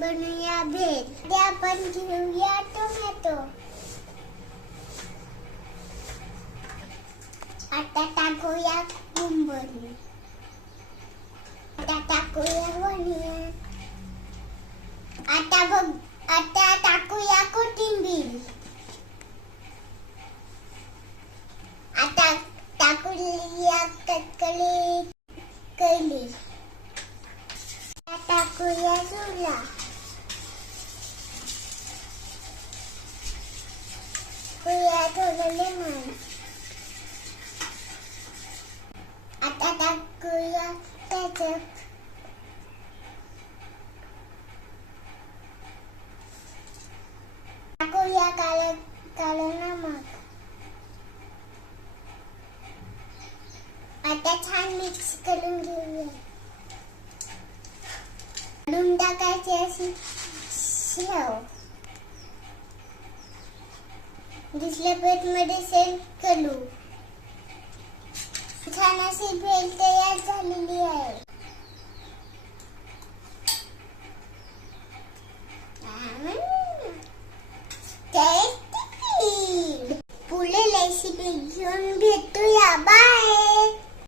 बनवूया भेल. ते आपण घेऊया टोमॅटो. आता टाकूया कुंभरी. आता टाकूया वनिया. आता टाकूया कोथिंबीर. आता टाकूया कटकली कैली. टाकूया सोला. टाकूया थोडं लेमन. आता टाकूया केचप. टाकूया काळं नमक. आता छान मिक्स करून घेऊया. काढून टाकायची अशी शेव. दुसऱ्या प्लेट मध्ये सेट करू. छान अशी भेल तयार झालेली आहे. पुढे रेसिपी घेऊन भेट.